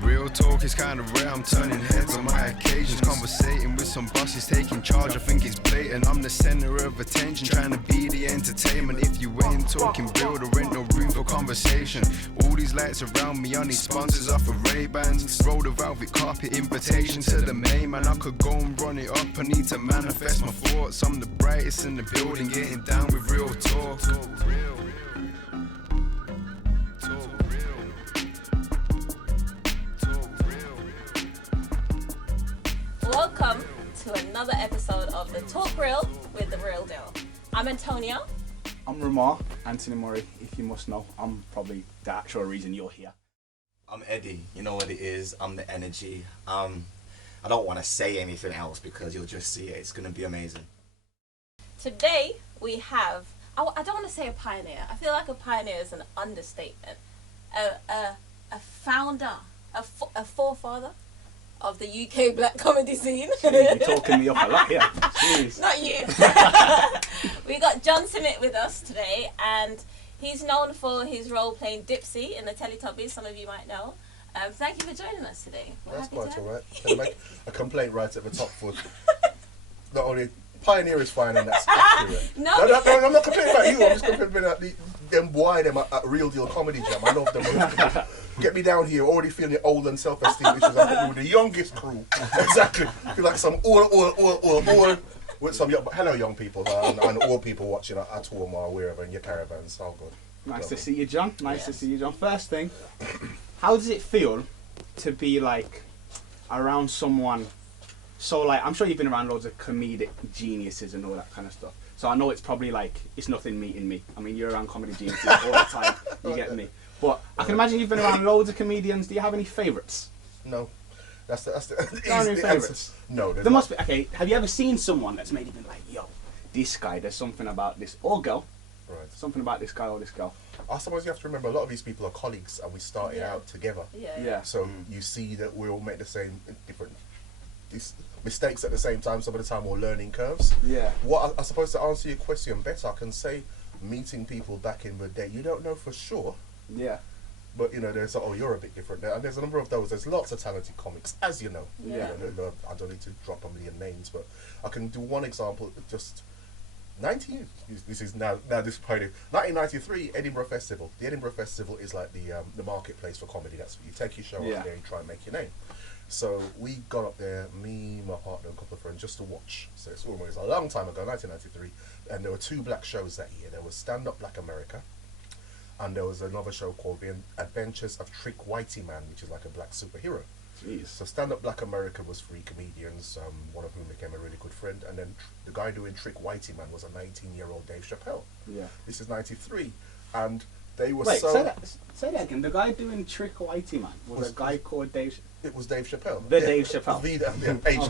Real talk is kind of rare, I'm turning heads on my occasions. Conversating with some bosses, taking charge, I think it's blatant. I'm the center of attention, trying to be the entertainment. If you ain't talking real, there ain't no room for conversation. All these lights around me, I need sponsors off of Ray-Bans. Roll the velvet carpet, invitation to the main man. I could go and run it up, I need to manifest my thoughts. I'm the brightest in the building, getting down with real talk. Welcome to another episode of The Talk Real with The Real Deal. I'm Antonia. I'm Ramar, Anthony Murray, if you must know. I'm probably the actual reason you're here. I'm Eddie, you know what it is, I'm the energy. I don't want to say anything else because you'll just see it, it's going to be amazing. Today we have, I don't want to say a pioneer, I feel like a pioneer is an understatement. A founder, a forefather of the UK black comedy scene. You're talking me up a lot here. Jeez. Not you. We got John Simmitt with us today, and he's known for his role playing Dipsy in the Teletubbies, some of you might know. Thank you for joining us today. That's quite alright. Can I make a complaint right at the top foot? Not only pioneer is fine and that's accurate. No, I'm not complaining about you, I'm just complaining about them why them at Real Deal Comedy Jam. I love them. Get me down here, already feeling old and self-esteem issues. I'm probably with the youngest crew. Exactly. Feel like some all with some young, hello young people and all people watching at home or wherever in your caravans. All good. Nice to see you, John. Nice to see you, John. First thing, how does it feel to be like around someone so like, I'm sure you've been around loads of comedic geniuses and all that kind of stuff. So I know it's probably like, it's nothing meeting me. I mean, you're around comedy geniuses all the time, you get me. But I can imagine you've been around loads of comedians. Do you have any favourites? No. That's the Any favourites? No. There must be. Okay, have you ever seen someone that's made you been like, yo, this guy, there's something about this, or girl, Right. something about this guy or this girl? I suppose you have to remember a lot of these people are colleagues and we started out together. Yeah. So you see that we all make the same different mistakes at the same time. Some of the time we're learning curves. Yeah. What I suppose to answer your question better, I can say meeting people back in the day, you don't know for sure, Yeah. but you know there's you're a bit different there, and there's a number of those. There's lots of talented comics, as you know. Yeah. You know, I don't need to drop a million names, but I can do one example. Just 1993 Edinburgh Festival. The Edinburgh Festival is like the marketplace for comedy. That's what you take your show up there and try and make your name. So we got up there, me, my partner, and a couple of friends, just to watch. So it's almost a long time ago, 1993, and there were two black shows that year. There was Stand Up Black America, and there was another show called The Adventures of Trick Whitey Man, which is like a black superhero. Jeez. So Stand Up Black America was three comedians, one of whom became a really good friend, and then the guy doing Trick Whitey Man was a 19-year-old Dave Chappelle. Yeah. This is 93, and they were Wait, so... say that again. The guy doing Trick Whitey Man was a guy called Dave... It was Dave Chappelle. The Dave Chappelle. Age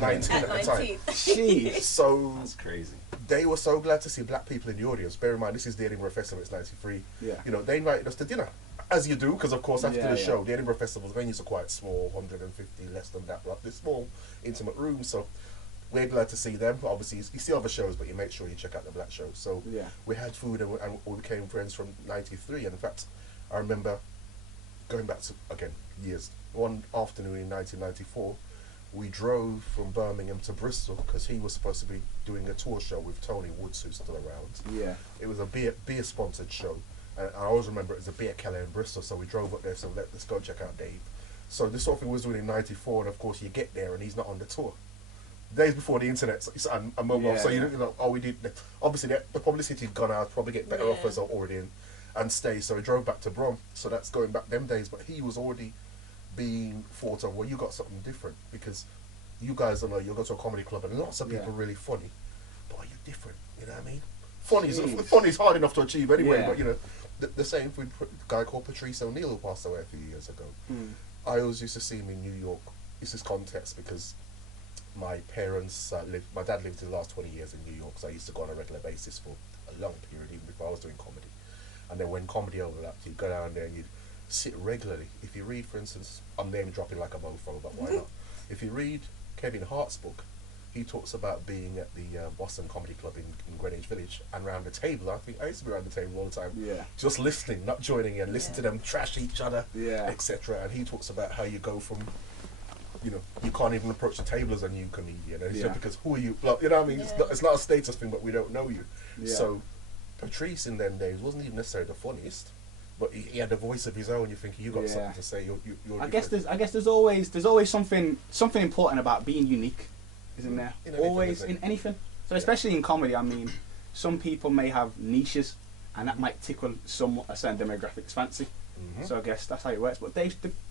19 at the time. Jeez. So That's crazy. they were so glad to see black people in the audience. Bear in mind, this is the Edinburgh Festival, it's 93. Yeah. You know, they invited us to dinner, as you do, because of course after Yeah, the yeah. show, the Edinburgh Festival, the venues are quite small, 150, less than that, like this small, intimate room. So we're glad to see them. Obviously, you see other shows, but you make sure you check out the black show. So Yeah. we had food and we became friends from 93. And in fact, I remember going back to, again, years, one afternoon in 1994, we drove from Birmingham to Bristol because he was supposed to be doing a tour show with Tony Woods, who's still around. Yeah. It was a beer sponsored show, and I always remember it was a beer keller in Bristol. So we drove up there. So let's go check out Dave. So this sort of thing was doing in '94, and of course you get there and he's not on the tour. Days before the internet and mobile, Yeah, so you yeah. don't know. Oh, we did. Obviously, the publicity had gone out. Probably get better offers already and stay. So we drove back to Brom. So that's going back them days. But he was already being thought of. Well, you got something different because you guys don't know. You go to a comedy club and lots of people are really funny, but are you different? You know what I mean? Funny is hard enough to achieve anyway. Yeah. But you know, the same with a guy called Patrice O'Neill who passed away a few years ago. I always used to see him in New York. This is context because my parents my dad lived the last 20 years in New York, so I used to go on a regular basis for a long period, even before I was doing comedy. And then when comedy overlapped, you'd go down there and you'd sit regularly. If you read, for instance, I'm name dropping like a mofo, but why not? If you read Kevin Hart's book, he talks about being at the Boston Comedy Club in Greenwich Village, and around the table, I used to be around the table all the time, just listening, not joining in, listen to them trash each other, etc. And he talks about how you go from, you know, you can't even approach the table as a new comedian, and it's just because who are you? Like, you know what I mean? It's not a status thing, but we don't know you. So Patrice in them days wasn't even necessarily the funniest, but he had a voice of his own. You think you got something to say. You're I guess there's always something important about being unique, isn't there? Always in anything. So especially in comedy, I mean, some people may have niches, and that might tickle a certain demographic's fancy. So I guess that's how it works. But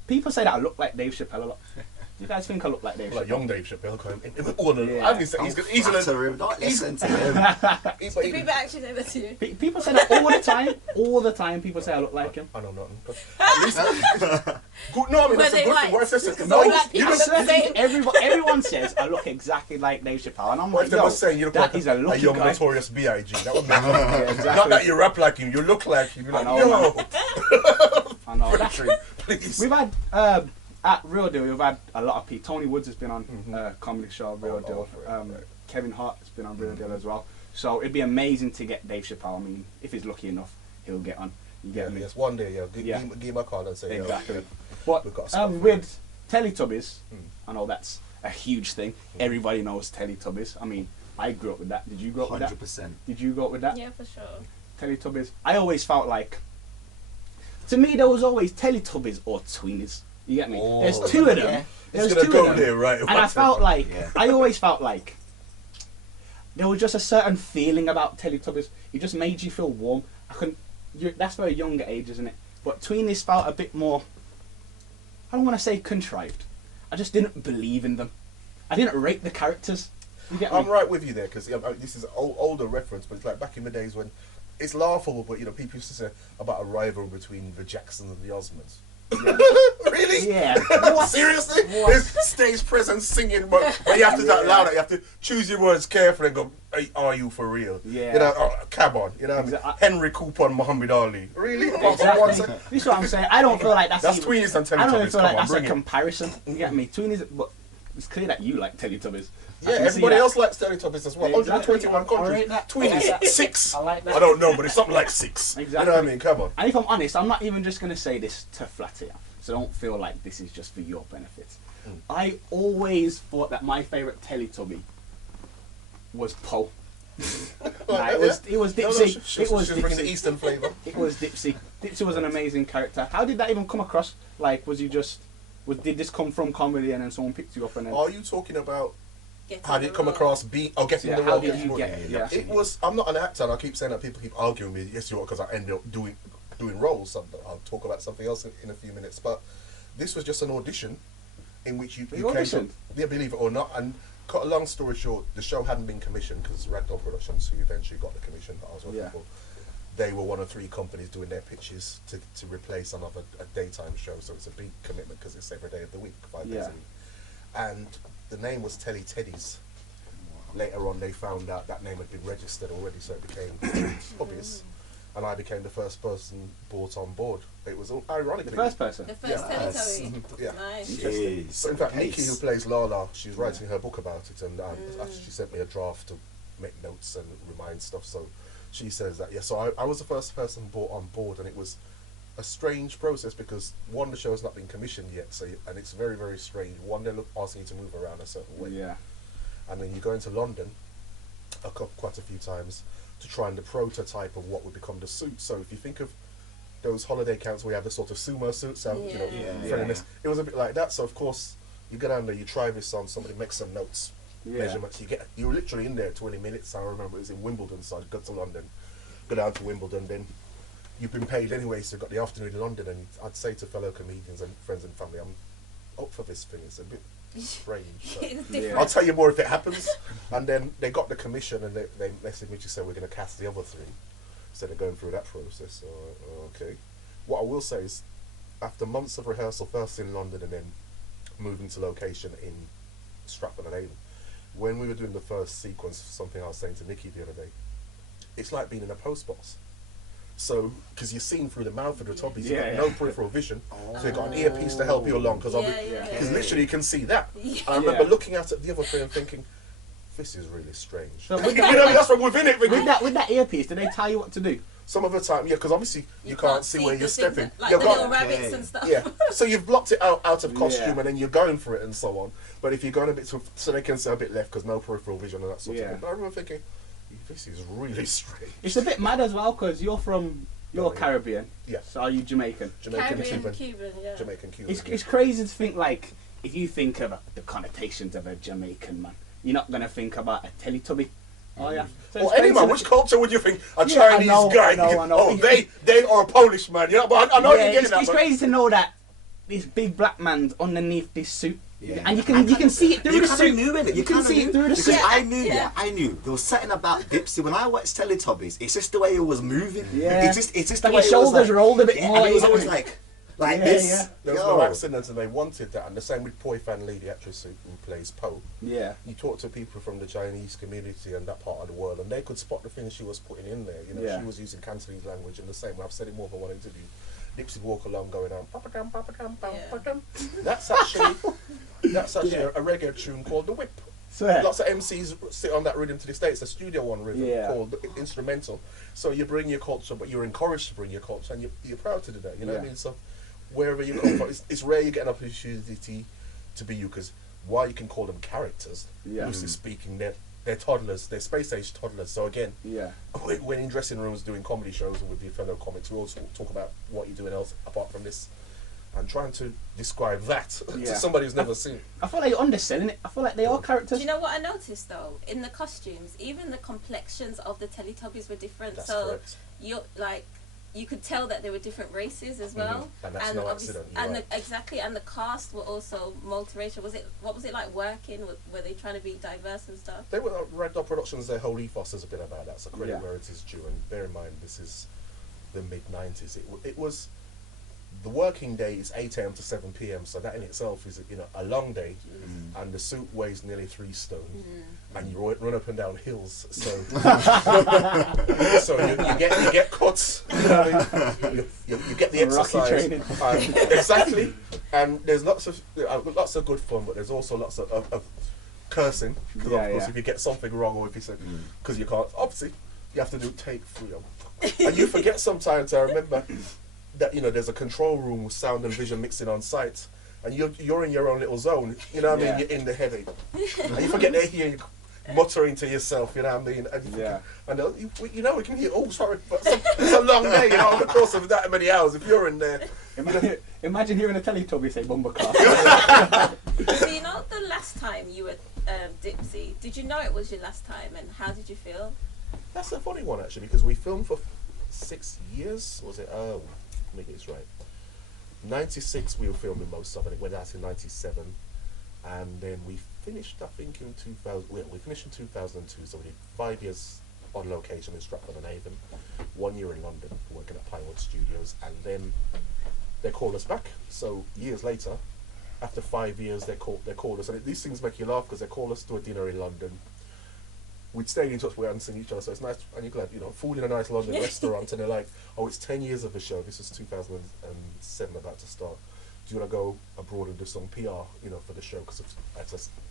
people say that I look like Dave Chappelle a lot. Do you guys think I look like Dave Chappelle? Like young Dave Chappelle. I've been saying he's gonna not listen to him. Do people actually say that to you? People say that all the time. All the time, people say I look like him. I know nothing. At least, good, no, I mean that's a good thing. What if they say No, you look the same. Everyone says I look exactly like Dave Chappelle, and I'm what like, if they were saying you look like a young guy. Notorious B.I.G.? That would make exactly. Not that you rap like him, you look like him. You're like, I know. That's true. Please. We've had at Real Deal. We've had a lot of people. Tony Woods has been on comedy show Real Deal. Kevin Hart has been on Real Deal as well. So it'd be amazing to get Dave Chappelle. I mean, if he's lucky enough, he'll get on. You get me? Yes, one day, give him a call and say, exactly. But we've got with Teletubbies, I know that's a huge thing. Everybody knows Teletubbies. I mean, I grew up with that. Did you grow up with that? 100%. Did you grow up with that? Yeah, for sure. Teletubbies. I always felt like, to me, there was always Teletubbies or Tweenies. You get me? There's two of them. Yeah. There's gonna two go of them. there, right? And I felt like, I always felt like, there was just a certain feeling about Teletubbies. It just made you feel warm. That's for a younger age, isn't it? But Tweenies felt a bit more, I don't want to say contrived. I just didn't believe in them. I didn't rate the characters. You get me? I'm right with you there, because this is an older reference, but it's like back in the days when it's laughable, but people used to say about a rival between the Jacksons and the Osmonds. Yeah. Really? Yeah. What? Seriously? What? There's stage presence singing, but you have to that loud. You have to choose your words carefully and go, are you for real? Yeah. You know, come on. You know what I mean? Henry Cooper and Muhammad Ali. Really? Exactly. This is what I'm saying. I don't feel like that's Tweenies and Teletubbies. I don't even feel like that's a comparison. You get me? Tweenies, but it's clear that you like Teletubbies. Yeah, everybody else likes Teletubbies as well. Exactly. 121 countries. Tweenies, 6. I like that. I don't know, but it's something like 6. Exactly. You know what I mean? Come on. And if I'm honest, I'm not even just going to say this to flatter you. So don't feel like this is just for your benefit. I always thought that my favourite Teletubby was Poe. It was Dipsy. It was bringing the Dipsy. Eastern flavour. It was Dipsy. Dipsy was an amazing character. How did that even come across? Like, did this come from comedy and then someone picked you up and then? Are you talking about Getting how did it come across? Getting the how role. did you get? Yeah. It was. I'm not an actor, and I keep saying that people keep arguing with me. Yes, you are, because I ended up doing roles. I'll talk about something else in a few minutes. But this was just an audition in which you came to, yeah, believe it or not. And cut a long story short, the show hadn't been commissioned because Ragdoll Productions, who eventually got the commission that I was working for, they were one of 3 companies doing their pitches to replace another a daytime show. So it's a big commitment because it's every day of the week, 5 days a week. And the name was Teddy's. Later on, they found out that name had been registered already, so it became obvious. And I became the first person brought on board. It was ironically The first person. The first Teletubby. Yeah. Nice. Jeez. So in fact, Nikki, who plays Lala, she's writing her book about it, and actually she sent me a draft to make notes and remind stuff. So she says that, yeah. So I was the first person brought on board, and it was a strange process because one, the show has not been commissioned yet, and it's very, very strange. One, they're asking you to move around a certain way, and then you go into London quite a few times to try and the prototype of what would become the suit. So if you think of those holiday camps where you have the sort of sumo suits, friendliness, it was a bit like that. So of course you get down there, you try this on, somebody makes some notes, measurements. You're literally in there 20 minutes. I remember it was in Wimbledon, so I'd go to London, go down to Wimbledon, then you've been paid anyway, so you've got the afternoon in London, and I'd say to fellow comedians and friends and family, I'm up for this thing. It's a bit strange. So I'll tell you more if it happens. And then they got the commission, and they messaged me to say we're going to cast the other 3. So they're going through that process. So, okay. What I will say is, after months of rehearsal, first in London and then moving to location in Stratford-on-Avon, when we were doing the first sequence, something I was saying to Nikki the other day, it's like being in a postbox. So, because you're seeing through the mouth of the Tubbies, you've got no peripheral vision, so you've got an earpiece to help you along, because literally you can see that. I remember looking out at the other 3 and thinking, this is really strange. So You know what I mean? That's from within it. with that earpiece, do they tell you what to do? Some of the time, yeah, because obviously you can't see where you're stepping. Like You've the got- little rabbits and stuff. Yeah, so you've blocked it out of costume, Yeah. and then you're going for it and so on. But if you're going a bit so they can see a bit left because no peripheral vision and that sort of Yeah. thing. But I remember thinking, this is really strange. It's a bit mad as well because you're yeah. Caribbean. Yeah. So are you Jamaican? Jamaican, Caribbean, Cuban, Cuban, yeah. Jamaican, Cuban. It's crazy to think like if you think of the connotations of a Jamaican man, you're not gonna think about a Teletubby. Oh yeah. So Or it's any crazy man, to- which culture would you think a Yeah, I Chinese know, guy? I know. Oh, they are a Polish man. You know, but I know Yeah, you're getting it's that. But crazy to know that this big black man's underneath this suit, Yeah. and you can see it through You the kind suit. of knew it. You can see it through the because suit. I knew. Yeah. Yeah, I knew. There was something about Dipsy when I watched Teletubbies. It's just the way it was moving. Yeah. It's just Like the way his it was shoulders rolled a bit yeah, more, And it was yeah. always like Yeah, this. yeah. there was Yo. no accident, and they wanted that. And the same with Poi Fan Lee, the actress who plays Po. Yeah. You talk to people from the Chinese community and that part of the world, and they could spot the things she was putting in there. You know, Yeah. she was using Cantonese language and the same. I've said it more than one interview. Dipsy would walk along going on, "Papa-dum, papa-dum, papa-dum." That's actually a reggae tune called The Whip. Swear. Lots of MCs sit on that rhythm to this day. It's a studio one rhythm Yeah. called the instrumental. So you bring your culture, but you're encouraged to bring your culture, and you're proud to do that. You know what I Yeah. mean? So wherever you come from, it's rare you get an opportunity to be you, because while you can call them characters, Yeah. loosely speaking, they're toddlers, they're space age toddlers. So again, Yeah. when in dressing rooms doing comedy shows and with your fellow comics, we also talk about what you're doing else apart from this, and trying to describe that Yeah. to somebody who's never seen. I feel like you're underselling it. I feel like they are Do characters. you know what I noticed though? In the costumes, even the complexions of the Teletubbies were different. That's so correct. you could tell that there were different races as well. And that's no obviously- accident, you're right. exactly, and the cast were also multiracial. What was it like working? Were they trying to be diverse and stuff? They were Ragdoll Productions. Their whole ethos has been about that. So credit Yeah. where it is due. And bear in mind, this is the mid-90s. It was the working day is 8 a.m. to 7 p.m. So that in itself is a long day, and the suit weighs nearly 3 stone, and you run up and down hills. So so you get cuts. You know what I mean? You get the Rocky exercise. training. Exactly. And there's lots of good fun, but there's also lots of cursing. Because Yeah, of course, yeah. if you get something wrong, or if you say, because you can't, obviously, you have to do take 3. And you forget sometimes. I remember that there's a control room with sound and vision mixing on site, and you're in your own little zone. You know what I mean? Yeah. You're in the headache, and you forget they're here muttering to yourself. You know what I mean? And Yeah. we can hear. Oh, sorry, but it's a long day. Over the course of that many hours, if you're in there. Imagine hearing a Teletubby say Bumpercar. So the last time you were Dipsy, did you know it was your last time, and how did you feel? That's a funny one actually, because we filmed for 6 years. Was it? Let me get this right. 96 we were filming most of it. It went out in 97, and then we finished. I think in 2000. We finished in 2002. So we did 5 years on location in Stratford-on-Avon, 1 year in London working at Pinewood Studios, and then they called us back. So years later, after 5 years, they called us, and these things make you laugh because they called us to a dinner in London. We'd stayed in touch, we hadn't seen each other, so it's nice, and you're glad, food in a nice London restaurant, and they're like, oh, it's 10 years of the show, this is 2007 about to start. Do you want to go abroad and do some PR, for the show? Because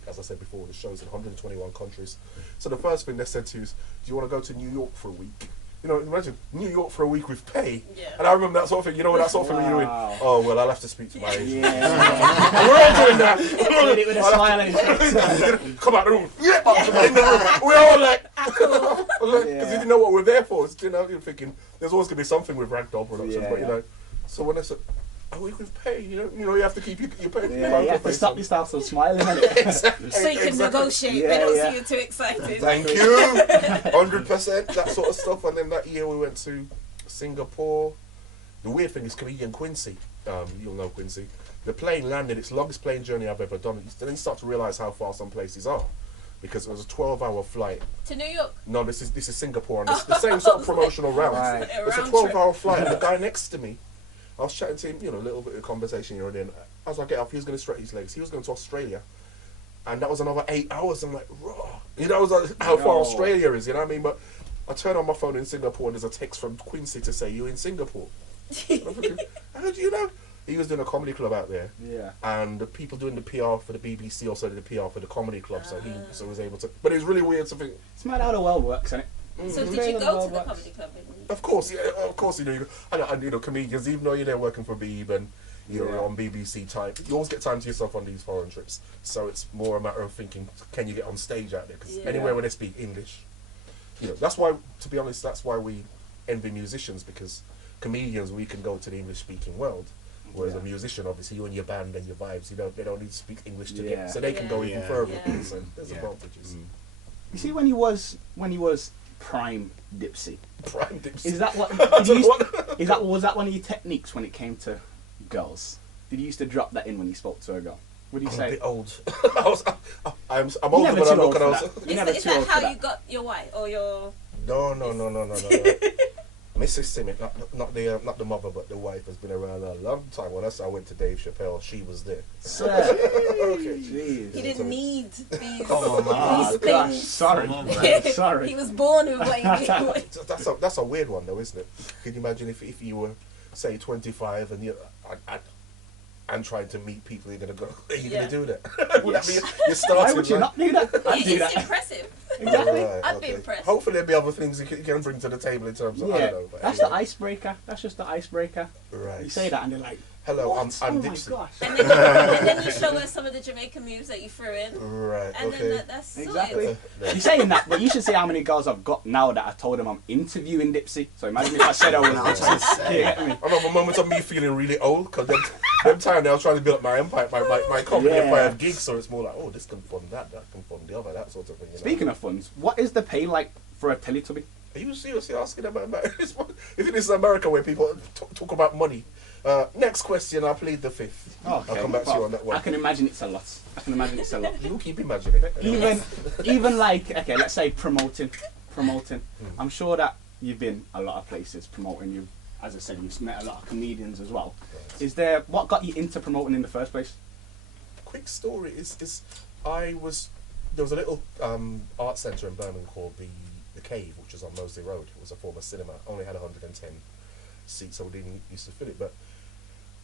as I said before, the show's in 121 countries. So the first thing they said to you is, do you want to go to New York for a week? Imagine New York for a week with pay. Yeah. And I remember that sort of thing. What that sort of thing you're doing? Wow. Oh, well, I'll have to speak to my agent. Yeah. And we're all doing that. Did it with a smile on his face. Come out the room. Yeah, in the room. We're all like, because you didn't know what we're there for. You're thinking there's always gonna be something with Ragdoll Productions, Yeah, but So when I said, a week with pay, you have to keep your pay. Yeah, you have to stop yourself from smiling. Innit? So you can negotiate. Yeah, they don't yeah. see you too excited. Thank you. 100%. That sort of stuff. And then that year we went to Singapore. The weird thing is comedian Quincy. You'll know Quincy. The plane landed. It's the longest plane journey I've ever done. You then start to realise how far some places are, because it was a 12-hour flight. To New York. No, this is Singapore, and it's the same sort of promotional round. Right. It's a 12-hour flight, and the guy next to me, I was chatting to him, a little bit of conversation here and then. As I get off, he was going to stretch his legs. He was going to Australia, and that was another 8 hours. I'm like, raw. I was like, how far Australia is, you know what I mean? But I turn on my phone in Singapore, and there's a text from Quincy to say, you're in Singapore. And I'm thinking, how do you know? he was doing a comedy club out there. Yeah. And the people doing the PR for the BBC also did the PR for the comedy club, so he was able to. But it was really weird to think. It's mad how the world works, isn't it? So did you go to the comedy club? Of course, yeah, of course, you know, and you know, comedians, even though you're there working for Beeb and you're on BBC time, you always get time to yourself on these foreign trips. So it's more a matter of thinking, can you get on stage out there? Because anywhere where they speak English, you know, that's why, to be honest, that's why we envy musicians, because comedians, we can go to the English-speaking world. Whereas a musician, obviously, you and your band and your vibes, they don't need to speak English to get, so they can go even further. So there's advantages. You see, when he was prime Dipsy, is that what? Was that one of your techniques when it came to girls? Did you used to drop that in when you spoke to a girl? What do you say? I'm a bit old. I'm older, but I'm not gonna. Is that how you got your wife or your? No. Mrs. Simmitt, not the mother, but the wife, has been around a long time. When I went to Dave Chappelle, she was there. Okay. He didn't need these, these things. Sorry. He was born with what he needed. That's a weird one, though, isn't it? Can you imagine if you were, say, 25 and you and trying to meet people, you're gonna go. Are you gonna do that? Would that be you're starting? Why would you not do that? I'd do that. It's impressive. Exactly. I'd be impressed. Hopefully there'll be other things you can bring to the table in terms of, I don't know. But that's the icebreaker. That's just the icebreaker. Right. You say that and they're like, hello, what? I'm oh Dipsy. My gosh. And then you show us some of the Jamaican moves that you threw in. Right, and okay. then that's exactly. You're saying that, but you should see how many girls I've got now that I told them I'm interviewing Dipsy. So imagine if I said I was Dipsy. I remember moments of me feeling really old, because them time I was trying to build up my empire, my comedy empire of gigs, so it's more like, oh, this can fund that can fund the other, that sort of thing. Speaking of funds, what is the pay like for a Teletubby? Are you seriously asking about this? If it is America where people talk about money. Next question, I plead the fifth. Okay. I'll come back to you on that one. I can imagine it's a lot. You keep imagining. Even like, okay, let's say promoting. I'm sure that you've been a lot of places promoting. You, as I said, you've met a lot of comedians as well. Right. What got you into promoting in the first place? Quick story is there was a little art centre in Birmingham called the Cave, which is on Moseley Road. It was a former cinema. Only had 110 seats, so we didn't used to fill it. But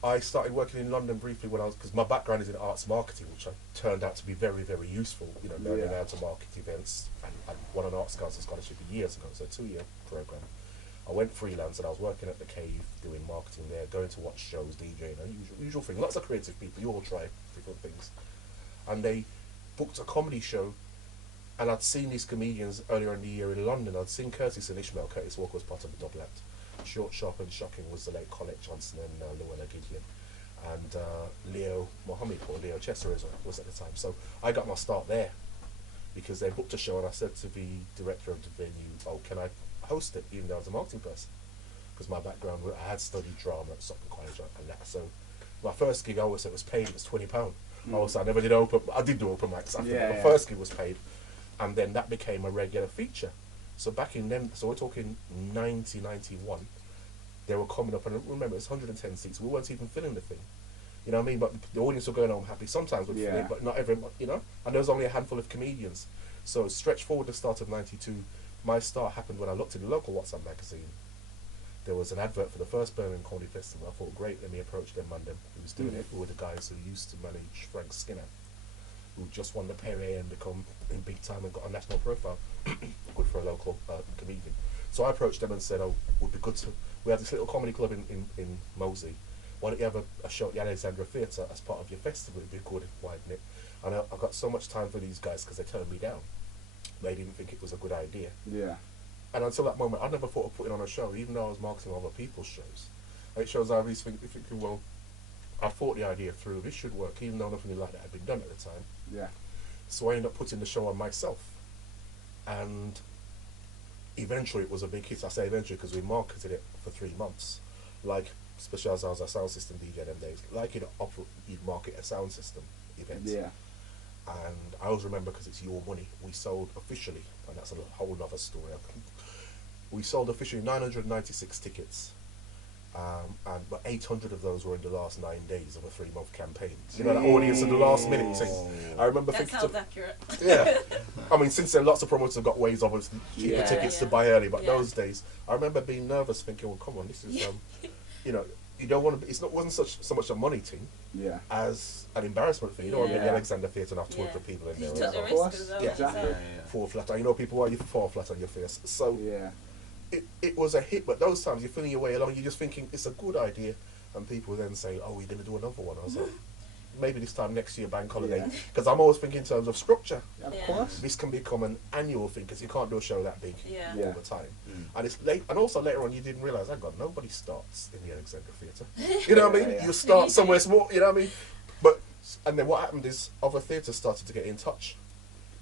I started working in London briefly because my background is in arts marketing, which turned out to be very, very useful. You know, learning how to market events, and I won an Arts Council scholarship years ago, so a 2-year program. I went freelance and I was working at the Cave doing marketing there, going to watch shows, DJing, usual thing. Lots of creative people. You all try different things, and they booked a comedy show. And I'd seen these comedians earlier in the year in London. I'd seen Curtis and Ishmael. Curtis Walker was part of the double act. Short, Sharp and Shocking was the late Colette Johnson and Llewellyn Gideon. And Leo Mohammed, or Leo Chester was at the time. So I got my start there because they booked a show and I said to the director of the venue, oh, can I host it, even though I was a marketing person? Because my background, I had studied drama at Sutton College and that. So my first gig I always said was paid, it was £20. Also, I never did I did do open mics after that. My first gig was paid. And then that became a regular feature. So back in then, so we're talking 1991, they were coming up, and remember, it's 110 seats. We weren't even filling the thing. You know what I mean? But the audience were going home happy. Sometimes we'd fill it, but not everyone, you know? And there was only a handful of comedians. So stretch forward to the start of 92, my start happened when I looked in the local WhatsApp magazine. There was an advert for the first Birmingham Comedy Festival. I thought, great, let me approach them and them who was doing it, who were the guys who used to manage Frank Skinner, who just won the Perrier and become in big time and got a national profile. Good for a local comedian. So I approached them and said, oh, would be good to, we have this little comedy club in Moseley. Why don't you have a show at the Alexandra Theatre as part of your festival? It'd be good, widen it. And I got so much time for these guys because they turned me down. They didn't think it was a good idea. Yeah. And until that moment, I never thought of putting on a show, even though I was marketing other people's shows. And it shows I was thinking, well, I thought the idea through, this should work, even though nothing like that had been done at the time. Yeah. So I ended up putting the show on myself. And eventually it was a big hit. I say eventually because we marketed it for 3 months. Like, especially as I was a sound system DJ them days, like you'd market a sound system event. Yeah. And I always remember, because it's your money, we sold officially, and that's a whole other story. We sold officially 996 tickets. But 800 of those were in the last 9 days of a 3-month campaign. You know, that audience in the last minute thing. I remember that thinking. That sounds accurate. Yeah. I mean, since then, lots of promoters have got ways of cheaper tickets to buy early. But those days, I remember being nervous, thinking, well, come on, this is, you know, you don't want to. Wasn't so much a money thing as an embarrassment thing. You don't want to be in the Alexander Theatre and have 200 people in there. You took the Of risk course. as well. Yeah. Exactly. Fall flat. You know, people why you fall flat on your face. So it was a hit. But those times you're feeling your way along. You're just thinking it's a good idea, and people then say, "Oh, we're going to do another one." I was like, maybe this time next year, bank holiday, because I'm always thinking in terms of structure. Of course. This can become an annual thing because you can't do a show that big Yeah. all the time. And it's late. And also later on, you didn't realise, hang on, nobody starts in the Alexandra Theatre. You know what I mean? You start somewhere small. You know what I mean? And then what happened is other theatres started to get in touch.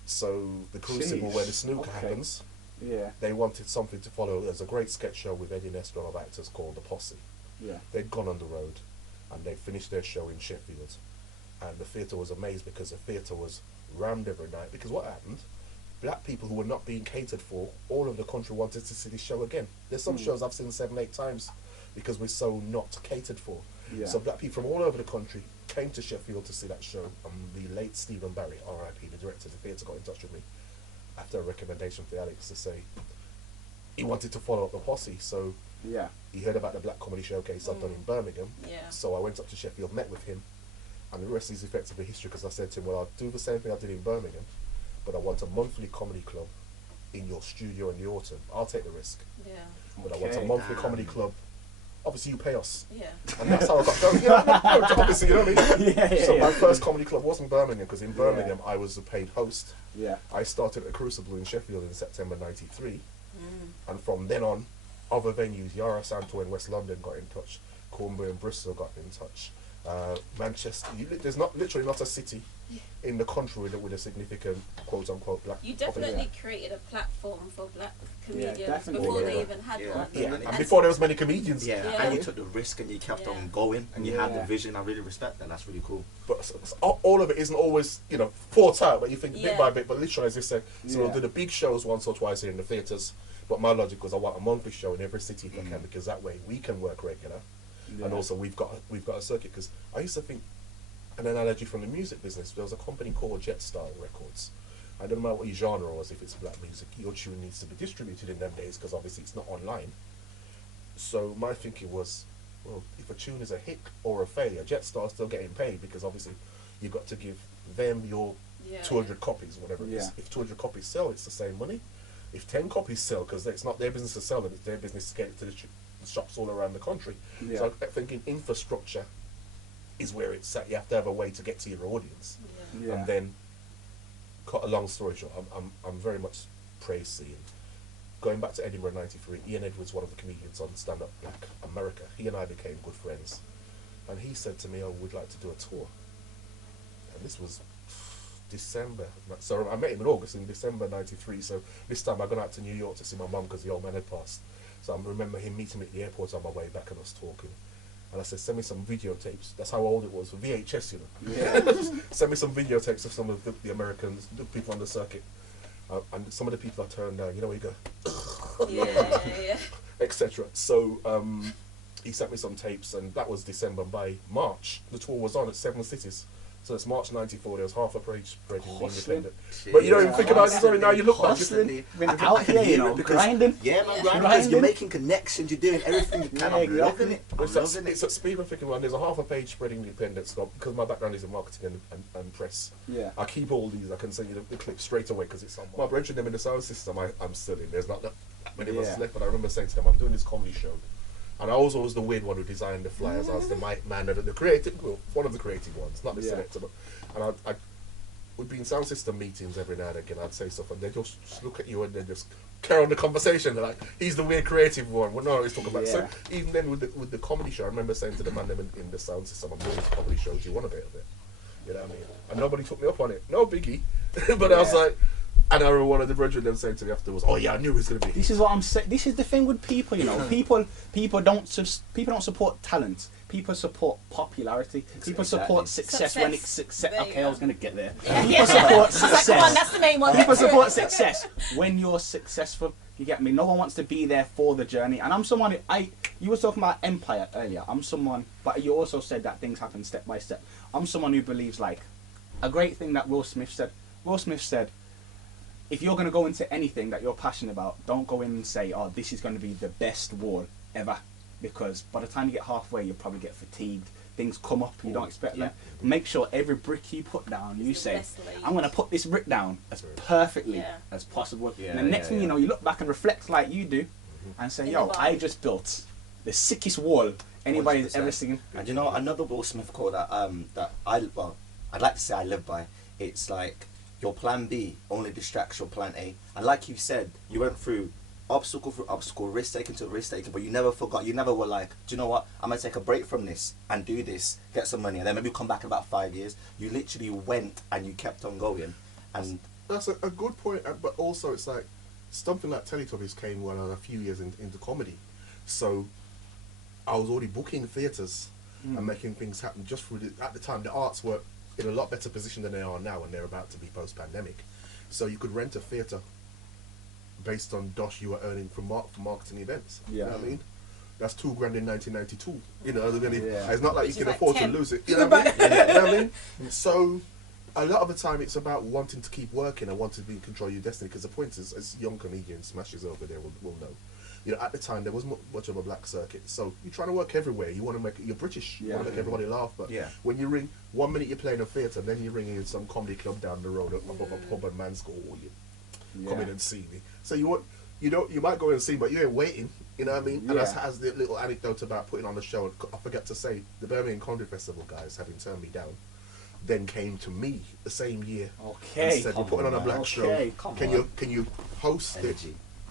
So the Crucible, where the snooker happens, they wanted something to follow. There's a great sketch show with Eddie Nestor of actors called The Posse. They'd gone on the road, and they finished their show in Sheffield. And the theatre was amazed because the theatre was rammed every night. Because what happened? Black people who were not being catered for, all over the country wanted to see this show again. There's some shows I've seen 7, 8 times because we're so not catered for. So black people from all over the country came to Sheffield to see that show. And the late Stephen Barry, R.I.P., the director of the theatre, got in touch with me after a recommendation for Alex to say he wanted to follow up The Posse. So he heard about the Black Comedy Showcase I've done in Birmingham. So I went up to Sheffield, met with him. And the rest is effectively history because I said to him, well, I'll do the same thing I did in Birmingham, but I want a monthly comedy club in your studio in the autumn. I'll take the risk. But I want a monthly comedy club. Obviously, you pay us. And that's how I got done. You know, obviously, you know what I mean? So my first comedy club wasn't Birmingham because in Birmingham I was a paid host. I started at the Crucible in Sheffield in September '93. And from then on, other venues, Yara Santo in West London got in touch. Cornbury and Bristol got in touch. Manchester, there's literally not a city in the country with a significant quote unquote black. You definitely created a platform for black comedians definitely. before they even had one. And before there was many comedians. And you took the risk and you kept on going and you had the vision. I really respect that. That's really cool. But all of it isn't always, thought out, but you think bit by bit. But literally, as you said, so we'll do the big shows once or twice here in the theatres. But my logic was I want a monthly show in every city if I can, because that way we can work regular. And also we've got a circuit, because I used to think an analogy from the music business. There was a company called Jetstar Records. I don't know what your genre was. If it's black music, your tune needs to be distributed in them days because obviously it's not online. So my thinking was, well, if a tune is a hit or a failure, Jetstar's still getting paid because obviously you've got to give them your 200 copies, whatever it is. If 200 copies sell, it's the same money. If 10 copies sell, because it's not their business to sell them, it's their business to get it to the shops all around the country. So I'm thinking infrastructure is where it's at. You have to have a way to get to your audience. And then, cut a long story short, I'm very much praise seeing. Going back to Edinburgh '93, Ian Edwards, one of the comedians on Stand Up Black America, he and I became good friends. And he said to me, oh, we'd like to do a tour. And this was December. So I met him in August, in December '93. So this time I'd gone out to New York to see my mum because the old man had passed. So I remember him meeting me at the airport on my way back and us talking. And I said, send me some videotapes. That's how old it was, VHS, you know. Send me some videotapes of some of the Americans, the people on the circuit. And some of the people I turned down, you know, where you go, etc. So he sent me some tapes, and that was December. By March, the tour was on at 7 cities. So it's March '94. There was half a page spread in the Independent. But you don't even think about it. Sorry, now you look back. Out here, you know, grinding. Yeah, man, grinding. You're making connections. You're doing everything you can. I'm loving it. It's at speed. I'm thinking, well, there's a half a page spread in the Independent stuff because my background is in marketing and press. I keep all these. I can send you the clips straight away because it's on. My brethren them in the sound system. I'm still in. There's not that many of us left, but I remember saying to them, I'm doing this comedy show. And I also was the weird one who designed the flyers. I was the man, the creative, well, one of the creative ones, not the selector. But, and I would be in sound system meetings every now and again. I'd say stuff, and they just look at you and they just carry on the conversation. They're like, he's the weird creative one. Well, no, he's talking about. So even then with the comedy show, I remember saying to the man in the sound system, I'm doing this comedy show. Do you want a bit of it? You know what I mean? And nobody took me up on it. No biggie. But I was like. And I remember one of the brethren them saying to me afterwards, "Oh yeah, I knew it was going to be." This is what I'm saying. This is the thing with people, you know. people don't support talent. People support popularity. People support success when it's success. Okay, I was going to get there. People support success. Come on, that's the main one. People support success when you're successful. You get me? No one wants to be there for the journey. And I'm someone who you were talking about empire earlier. I'm someone, but you also said that things happen step by step. I'm someone who believes like a great thing that Will Smith said. Will Smith said, if you're going to go into anything that you're passionate about, don't go in and say, oh, this is going to be the best wall ever. because by the time you get halfway, you'll probably get fatigued. Things come up, you don't expect Yeah. them. Make sure every brick you put down, you It's say, best laid. I'm going to put this brick down as perfectly Yeah. as possible. Yeah, and the next thing you know, you look back and reflect like you do and say, In yo, the I bar. just built the sickest wall anybody's 100%. ever seen. And you know another Will Smith quote that I'd like to say I live by. It's like your plan B only distracts your plan A. And like you said, you went through obstacle for obstacle, risk taking to risk taking, but you never forgot. You never were like, do you know what? I'm gonna take a break from this and do this, get some money, and then maybe come back in about 5 years. You literally went and you kept on going. And That's a good point, but also it's like something like Teletubbies came a few years into comedy, so I was already booking theatres and making things happen just through at the time the arts were in a lot better position than they are now, and they're about to be post-pandemic, so you could rent a theatre based on dosh you were earning from marketing events. You know what I mean? That's $2,000 in 1992. You know, it's not like Which you can is like afford 10. to lose it. You know what I mean? You know what I mean? So a lot of the time it's about wanting to keep working and wanting to be in control of your destiny, because the point is, as young comedians, smashes over there will know, you know, at the time there wasn't much of a black circuit, so you're trying to work everywhere. You want to make, you're British, you want to make everybody laugh, but when you ring, 1 minute you're playing a theatre, and then you're ringing in some comedy club down the road above a pub, and man's go, oh, you come in and see me. So you might go and see, but you ain't waiting. You know what I mean? And that's has the little anecdote about putting on the show. I forgot to say, the Birmingham Comedy Festival guys, having turned me down, then came to me the same year and said, "We're putting on a black show. Can you host it,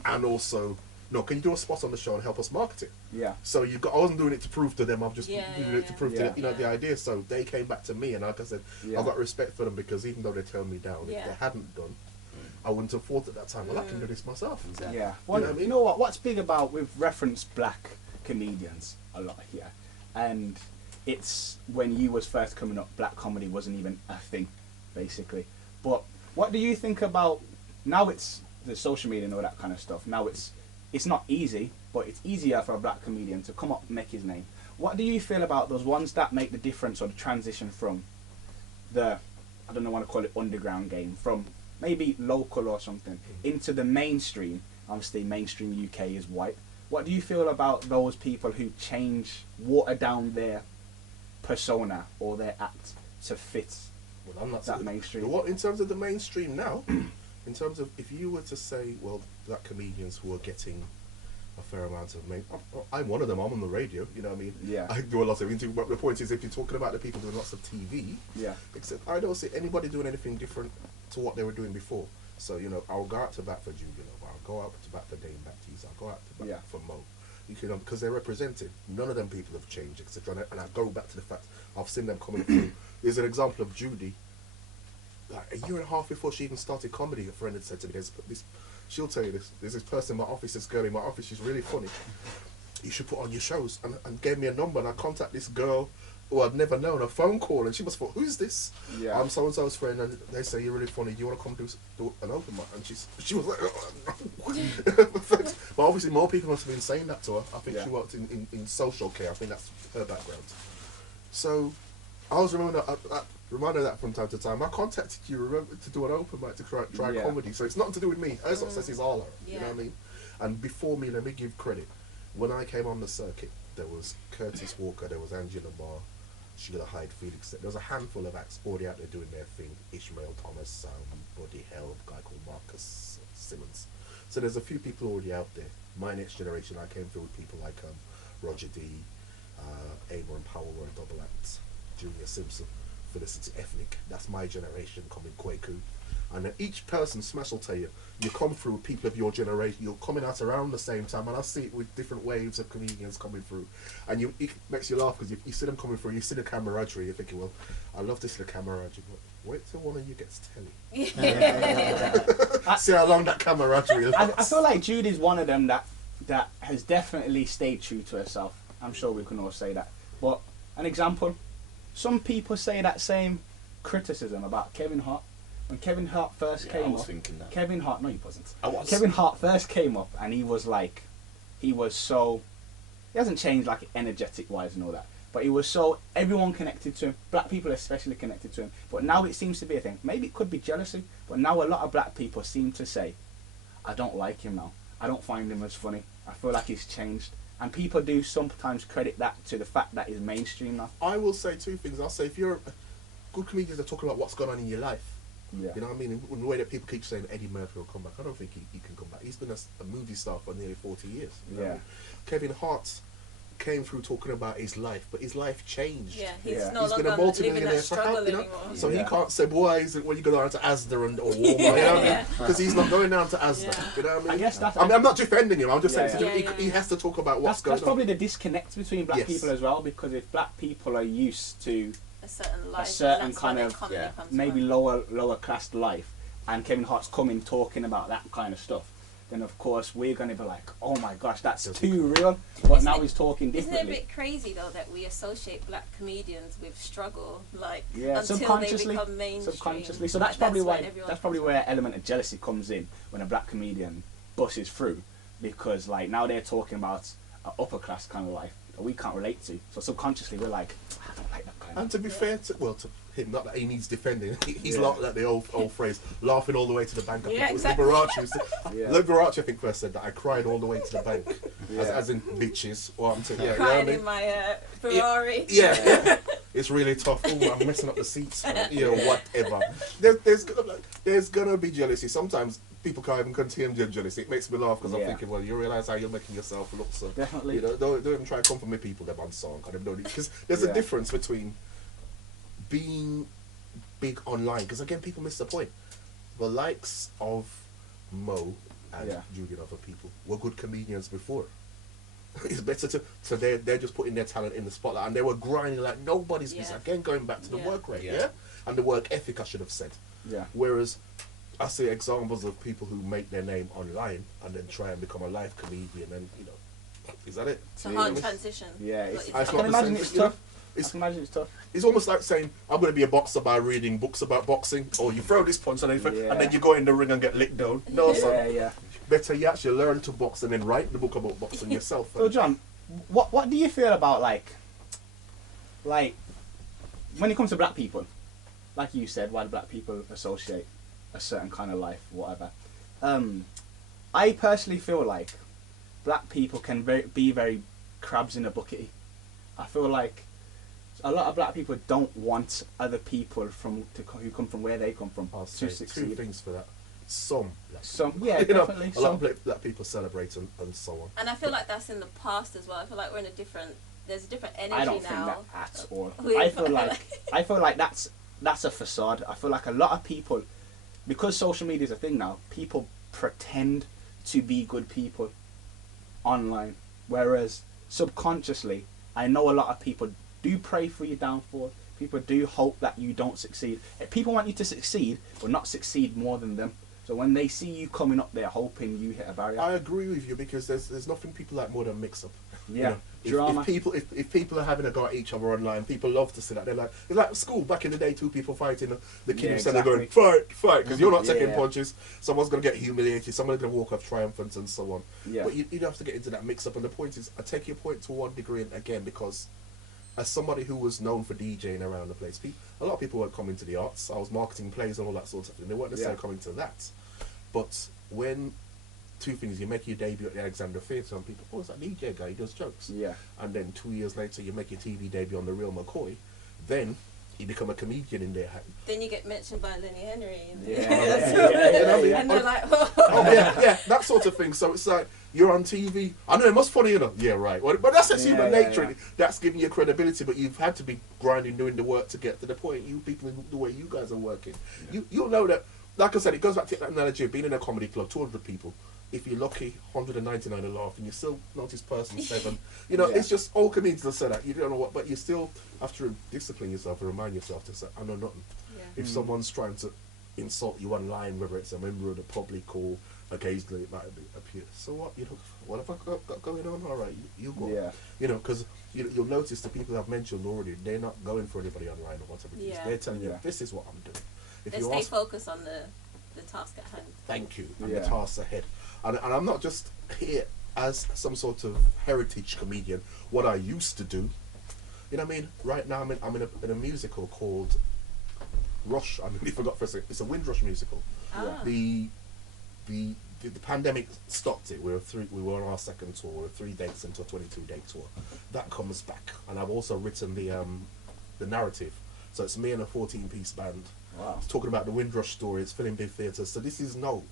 and also can you do a spot on the show and help us market it?" Yeah. So I wasn't doing it to prove to them. I'm just doing it to prove to Yeah. the idea. So they came back to me, and like I said, I've got respect for them, because even though they turned me down, if they hadn't done, I wouldn't have thought at that time, well, I can do this myself. Yeah. Well, you know what? What's big about, we've referenced black comedians a lot here, and it's when you was first coming up, black comedy wasn't even a thing, basically. But what do you think about, now it's the social media and all that kind of stuff, now it's not easy, but it's easier for a black comedian to come up and make his name. What do you feel about those ones that make the difference, or the transition from the, I don't know, want to call it underground game, from maybe local or something, into the mainstream? Obviously mainstream UK is white. What do you feel about those people who water down their persona or their act to fit that mainstream? What, in terms of the mainstream now, in terms of, if you were to say, well, black comedians who are getting a fair amount of I'm one of them, I'm on the radio, you know what I mean? Yeah. I do a lot of interviews, but the point is, if you're talking about the people doing lots of TV, except I don't see anybody doing anything different to what they were doing before. So, you know, I'll go out to bat for Julian, I'll go out to bat for Dane Baptiste, I'll go out to bat for Mo. You know, because they're represented. None of them people have changed, etc. And I go back to the fact, I've seen them coming through. There's an example of Judy. Like a year and a half before she even started comedy, a friend had said to me, she'll tell you this, there's this person in my office, this girl in my office, she's really funny. You should put on your shows, and gave me a number, and I contact this girl who I'd never known, a phone call, and she must have thought, who's this? Yeah. I'm so-and-so's friend, and they say, you're really funny, do you want to come do an open mic? And she was like, oh, no. But obviously more people must have been saying that to her. I think she worked in social care, I think that's her background. So I was reminded of that from time to time. I contacted you to do an open mic to try comedy, so it's nothing to do with me. Her success is all her, you know what I mean? And before me, let me give credit. When I came on the circuit, there was Curtis Walker, there was Angela Barr, Sheila Hyde, Felix. There was a handful of acts already out there doing their thing. Ishmael Thomas, Buddy Hell, a guy called Marcus Simmons. So there's a few people already out there. My next generation, I came through with people like Roger D, Abram Powell were a double act, Junior Simpson, Felicity Ethnic. That's my generation coming, Kwaku. And each person, Smash will tell you, you come through with people of your generation, you're coming out around the same time, and I see it with different waves of comedians coming through. And it makes you laugh, because you see them coming through, you see the camaraderie, you're thinking, well, I love this little camaraderie, but wait till one of you gets telly. See how long that camaraderie lasts. I feel like Judy's one of them that has definitely stayed true to herself. I'm sure we can all say that. But an example, some people say that same criticism about Kevin Hart. When Kevin Hart first came up, Kevin Hart, no, he wasn't. Kevin Hart first came up, and he hasn't changed like energetic wise and all that, but he was so, everyone connected to him, black people especially connected to him. But now it seems to be a thing. Maybe it could be jealousy, but now a lot of black people seem to say, I don't like him now. I don't find him as funny. I feel like he's changed. and people do sometimes credit that to the fact that he's mainstream now. I will say two things. I'll say if you're good comedians are talking about what's going on in your life. Yeah. You know what I mean? In the way that people keep saying Eddie Murphy will come back, I don't think he can come back. He's been a movie star for nearly 40 years. You know what I mean? Kevin Hart came through talking about his life, but his life changed. Yeah, he's Yeah. no He's been longer a living multi-millionaire that for how, struggle you know? anymore. So Yeah. he can't say, why is it when you go down to Asda and or Walmart, you know what I mean? Because he's not going down to Asda. Yeah. You know what I mean? I guess that's. I'm not defending him. I'm just Yeah, saying yeah. he has to talk about what's That's going probably on. the disconnect between black Yes. people as well, because if black people are used to A certain life. certain that's kind where of- their comedy comes maybe from. lower class life, and Kevin Hart's coming talking about that kind of stuff, then of course we're going to be like, oh my gosh, that's too real. But Isn't now it- he's talking Isn't it a differently. bit crazy though that we associate black comedians with struggle, like Yeah, until they subconsciously. become mainstream? Subconsciously. So Like, that's probably when why everyone that's probably comes where element of jealousy comes in when a black comedian busses through, because like now they're talking about an upper class kind of life that we can't relate to. So subconsciously we're like, I don't like that kind of. And to be fair to him, not that he needs defending. He's Yeah. like the old phrase, laughing all the way to the bank. I think Yeah, it was exactly. Liberace who said, Yeah. Liberace I think first said that I cried all the way to the bank, Yeah. as in bitches. Or I'm saying, yeah, you know Crying what I in mean? my Ferrari. Yeah, it's really tough. Oh, I'm messing up the seats. You know, whatever. There's gonna be jealousy. Sometimes people can't even contain their jealousy. It makes me laugh because I'm Yeah. thinking, well, you realise how you're making yourself look. So Definitely. you know, don't even try to come for me, people. Them on song, because there's Yeah. a difference between being big online. Because again, people miss the point. The likes of Mo and Yeah. Julian, other people, were good comedians before. It's better to so they're just putting their talent in the spotlight, and they were grinding like nobody's Yeah. business. Again, going back to the Yeah. work rate, Yeah. yeah, and the work ethic, I should have said. Yeah. Whereas I see examples of people who make their name online and then try and become a live comedian, and you know, is that it? It's a You hard know what I mean? transition. Yeah, it's, But I it's can not the imagine same it's thing, you know? tough. I can imagine it's tough. It's almost like saying, I'm going to be a boxer by reading books about boxing, or you throw this punch and Yeah. then you go in the ring and get licked down. No, son. Yeah, yeah. Better you actually learn to box and then write the book about boxing yourself. So John, what do you feel about like when it comes to black people, like you said, why do black people associate a certain kind of life, whatever? I personally feel like black people can be very crabs in a bucket. I feel like a lot of black people don't want other people who come from where they come from I'll to say two succeed. things for that. Some. Some, yeah, You know, definitely. a lot Some. of black people celebrate and so on. And I feel like that's in the past as well. I feel like we're in a different. There's a different energy I don't think now. that at all. We- I feel like that's a facade. I feel like a lot of people, because social media is a thing now, people pretend to be good people online, whereas subconsciously, I know a lot of people do pray for your downfall. People do hope that you don't succeed. People want you to succeed, but not succeed more than them. So when they see you coming up, they're hoping you hit a barrier. I agree with you because there's nothing people like more than mix up. You Yeah, know, drama. If people are having a go at each other online, people love to see that. They're like, it's like school back in the day, two people fighting, the kid Yeah, who's standing going, exactly. fight, because you're not taking Yeah. punches. Someone's going to get humiliated, someone's going to walk off triumphant and so on. Yeah. But you don't have to get into that mix up. And the point is, I take your point to one degree, and again, because as somebody who was known for DJing around the place, a lot of people weren't coming to the arts. I was marketing plays and all that sort of stuff, and they weren't necessarily Yeah. coming to that. But when two things, you make your debut at the Alexander Theatre, and people, oh, it's that DJ guy, he does jokes. Yeah. And then 2 years later, you make your TV debut on The Real McCoy, then you become a comedian in there. Then you get mentioned by Lenny Henry. And Yeah. and they're like, Oh, yeah, that sort of thing. So it's like, you're on TV. I know, it must funny, you know. Yeah, right. Well, but that's just human nature. Yeah. That's giving you credibility, but you've had to be grinding, doing the work to get to the point. You people, the way you guys are working. You'll know that, like I said, it goes back to that analogy of being in a comedy club, 200 people. If you're lucky, 199 are laughing. You still notice person 7. You know, Yeah. it's just all comedians will say that. You don't know what, but you still have to discipline yourself and remind yourself to say, I know nothing. yeah. If someone's trying to insult you online, whether it's a member of the public or occasionally it might appear, so what? You know, what have I got going on? All right, you go. Yeah. You know, because you'll notice the people I've mentioned already, they're not going for anybody online or whatever it is. Yeah. They're telling you, Yeah. this is what I'm doing. If They you stay ask, focused on the task at hand. thank you, and Yeah. the tasks ahead. And I'm not just here as some sort of heritage comedian, what I used to do. You know what I mean? Right now I'm in a musical called Rush. I nearly forgot for a second. It's a Windrush musical. Ah. The the pandemic stopped it. We were on our second tour. We were 3 dates into a 22-day tour. That comes back, and I've also written the narrative. So it's me and a 14-piece band. Wow. It's talking about the Windrush story. It's filling big theatres. So this is no.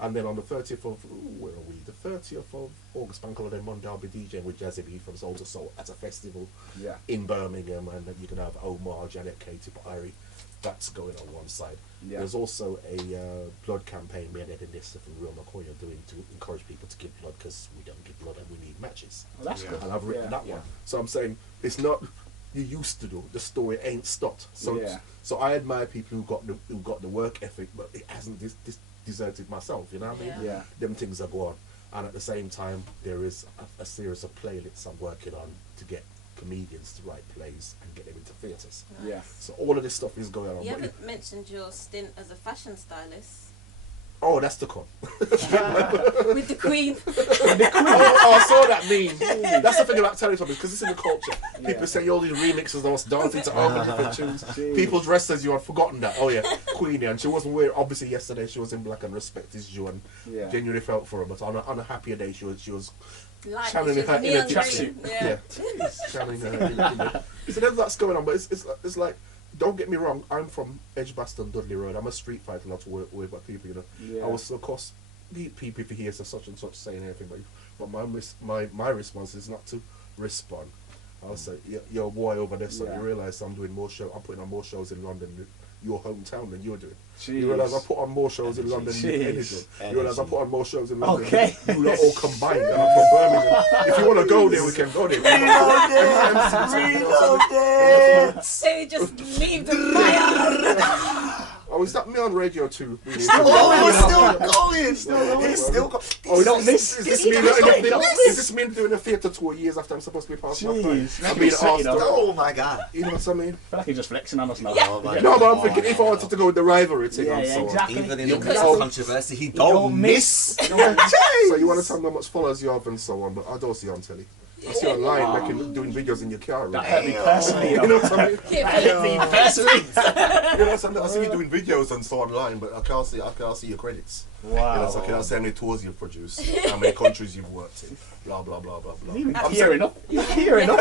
And then on the 30th of where are we? The 30th of August, bank holiday Monday, I'll be DJing with Jazzy B from Soul to Soul at a festival in Birmingham, and then you can have Omar, Janet, Katie, Irie. That's going on one side. Yeah. There's also a blood campaign me and Ed and Nissa from Real McCoy are doing to encourage people to give blood, because we don't give blood and we need matches. Oh, that's good. And I've written that one. So I'm saying it's not you used to do. The story ain't stopped. So so I admire people who got the work ethic, but it hasn't deserted myself. You know what I mean? Yeah. Them things are going. And at the same time, there is a series of playlists I'm working on to get comedians to write plays and get them into theatres. Nice. Yeah. So all of this stuff is going on. You haven't mentioned your stint as a fashion stylist. Oh, that's the con. With the Queen. Oh, I saw that meme. That's the thing about Teletubbies, because it's in the culture. People say all these remixes of us dancing to all the different tunes. People dressed as you. I've forgotten that. Oh yeah, Queenie, and she wasn't wearing. Obviously, yesterday she was in black, and respect is due, and genuinely felt for her. But on a happier day, she was channeling her inner tracksuit. Yeah, channeling her inner. So that's going on, but it's like. Don't get me wrong, I'm from Edgbaston, Dudley Road. I'm a street fighter, not to work with people, you know. Yeah. I was, of course, people if you hear such and such saying anything, but my response is not to respond. I'll say, you're a boy over there, so you realise I'm putting on more shows in London, your hometown, than you're doing. Jeez. You realise I put on more shows in London than anything. You realise I put on more shows in London than you lot all combined. And I'm from Birmingham. If you want to go there, we can go there. Reloaded! So just leave the fire! Oh, is that me on radio too? It's still going. Is this me doing a theatre tour years after I'm supposed to be past my time? I'm being asked. Oh my god. You know what I mean? I feel like you're just flexing on us now. No, but I'm thinking if I wanted to go with the rivalry thing and so on. Exactly. Even in the controversy, he don't miss. So you want to tell me how much followers you have and so on, but I don't see you on telly. I see you online doing videos in your car. That hurt me personally. You know what I mean? That hurt me personally. You know what I mean? I see you doing videos and so online, but I can't see your credits. Wow. You know, so I can't see how many tours you've produced, how many countries you've worked in, blah blah blah blah blah. I'm tearing up. You're tearing up.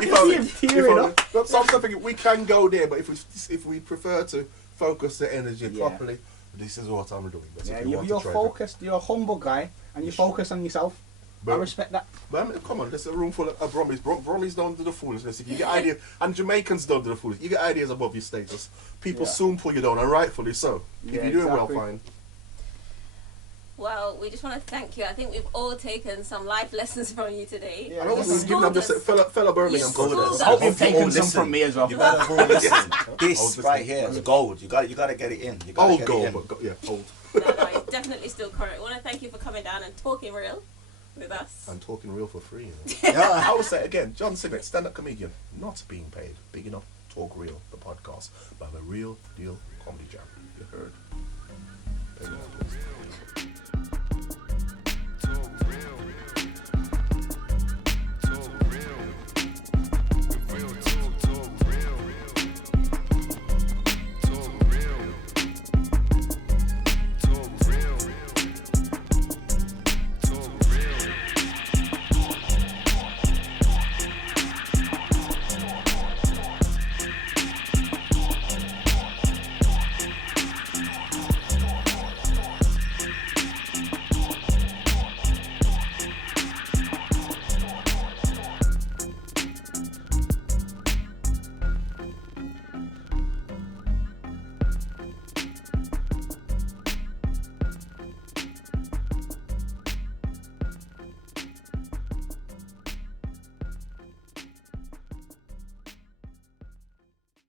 You're tearing up. So I'm thinking we can go there, but if we prefer to focus the energy properly, this is what I'm doing. But yeah, you're focused. You're a humble guy, and you focus on yourself. But I respect that. But I mean, come on, there's a room full of Brummies. Brummies don't do the foolishness. If you get ideas, and Jamaicans don't do the foolishness. You get ideas above your status. People soon pull you down, and rightfully so. If you're doing well, fine. Well, we just want to thank you. I think we've all taken some life lessons from you today. Yeah, I was giving up this fellow Birmingham coders. I hope you've taken some from me as well. You better all listen. This right here is gold. You got to get it in. Old gold, but old. No, it's definitely still current. We want to thank you for coming down and talking real with us. And talking real for free. You know? I will say it again, John Simmitt, stand-up comedian, not being paid. Big enough, talk real, the podcast, by the Real Deal Comedy Jam. You heard?